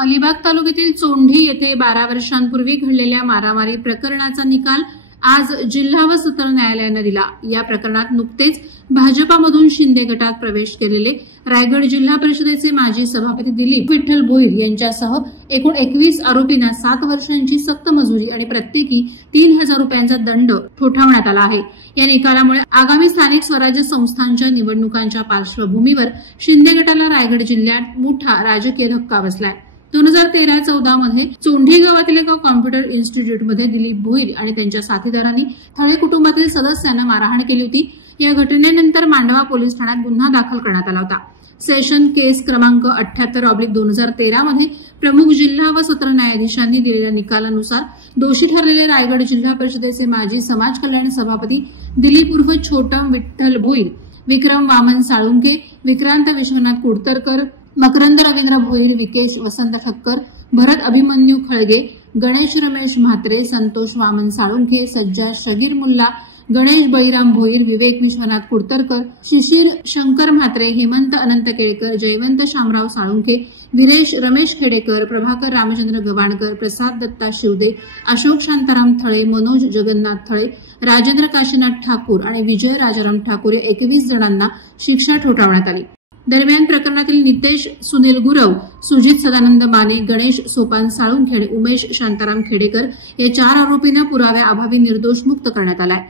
अलिबाग तालुक्यातील चोंढी येथे 12 वर्षांपूर्वी घडलेल्या मारामारी प्रकरणाचा निकाल आज जिल्हा व सत्र न्यायालयाने दिला। या प्रकरणात नुकतेच भाजपामधून शिंदे गटात प्रवेश केलेले रायगड जिल्हा परिषदेचे माजी सभापती दिलीप विठ्ठल भोईर यांच्यासह एकूण 21 आरोपींना 7 वर्षांची सक्त मजुरी आणि प्रत्येकी 3000 रुपयांचा दंड ठोठावण्यात आला आहे। या निकालामुळे आगामी स्थानिक स्वराज्य संस्थांच्या निवडणुकांच्या पार्श्वभूमीवर शिंदे गटाला रायगड जिल्ह्यात मोठा राजकीय धक्का बसलाय। 2013-14 मध्ये चोंढी गावातील एका कॉम्प्युटर इन्स्टिट्यूटमध्ये दिलीप भोईर आणि त्यांच्या साथीदारांनी थळे कुटुंबातील सदस्यांना मारहाण केली होती। या घटनेनंतर मांडवा पोलीस ठाण्यात गुन्हा दाखल करण्यात आला होता। सेशन केस क्रमांक 78/2013 मध्ये प्रमुख जिल्हा व सत्र न्यायाधीशांनी दिलेल्या निकालानुसार दोषी ठरलेले रायगड जिल्हा परिषदेचे माजी समाज कल्याण सभापती दिलीप उर्फ छोटम विठ्ठल भोईर, विक्रम वामन साळुंके, विक्रांत विश्वनाथ कुडतरकर, मकरंद रवींद्र भोईर, विकेश वसंत ठक्कर, भरत अभिमन्यू खळगे, गणेश रमेश म्हात्रे, संतोष वामन साळुंखे, सज्जाद शगीर मुल्ला, गणेश बळीराम भोईर, विवेक विश्वनाथ कुडतरकर, शिशिर शंकर म्हात्रे, हेमंत अनंत केळकर, जयवंत शामराव साळुंखे, विरेश रमेश खेडेकर, प्रभाकर रामचंद्र गवाणकर, प्रसाद दत्ता शिवदे, अशोक शांताराम थळे, मनोज जगन्नाथ थळे, राजेंद्र काशीनाथ ठाकूर आणि विजय राजाराम ठाकूर या 21 जणांना शिक्षा ठोठावण्यात आली। दरम्यान प्रकरणातील नितेश सुनील गुरव, सुजित सदानंद माने, गणेश सोपान साळुंखे आणि उमेश शांताराम खेडेकर या 4 आरोपींना पुराव्याअभावी निर्दोष मुक्त करण्यात आलाय।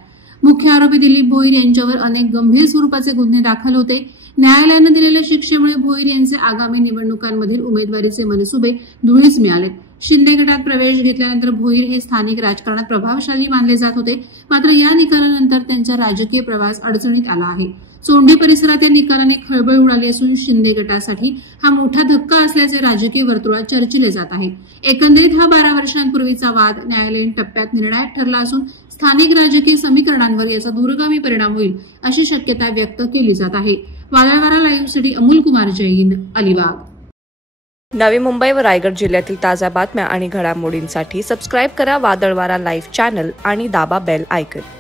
मुख्य आरोपी दिलीप भोईर यांच्यावर अनेक गंभीर स्वरूपाचे गुन्हे दाखल होते। न्यायालयाने दिलेल्या शिक्षेमुळे भोईर यांचे आगामी निवडणुकांमधील उमेदवारीचे मनसुबे धुळीस मिळाले। शिंदे गटात प्रवेश घेतल्यानंतर भोईर हे स्थानिक राजकारणात प्रभावशाली मानले जात होते, मात्र या निकालानंतर त्यांचा राजकीय प्रवास अडचणीत आला आहे। चोंढी परिसरात या निकालाने खळबळ उडाली असून शिंदे गटासाठी हा मोठा धक्का असल्याचे राजकीय वर्तुळात चर्चिले जात आहे। एकंदरीत हा 12 वर्षांपूर्वीचा वाद न्यायालयीन टप्प्यात निर्णायक ठरला असून स्थानिक राजकीय समीकरणांवर याचा दूरगामी परिणाम होईल अशी शक्यता व्यक्त केली जात आहे। वादळवारा लाईव्हसाठी अमोल कुमार जैन, अलिबाग। नवी मुंबई व रायगड जिल्ह्यातील ताज्या बातम्या आणि घडामोडींसाठी सबस्क्राईब करा वादळवारा लाईव्ह चॅनल आणि दाबा बेल आयकॉन।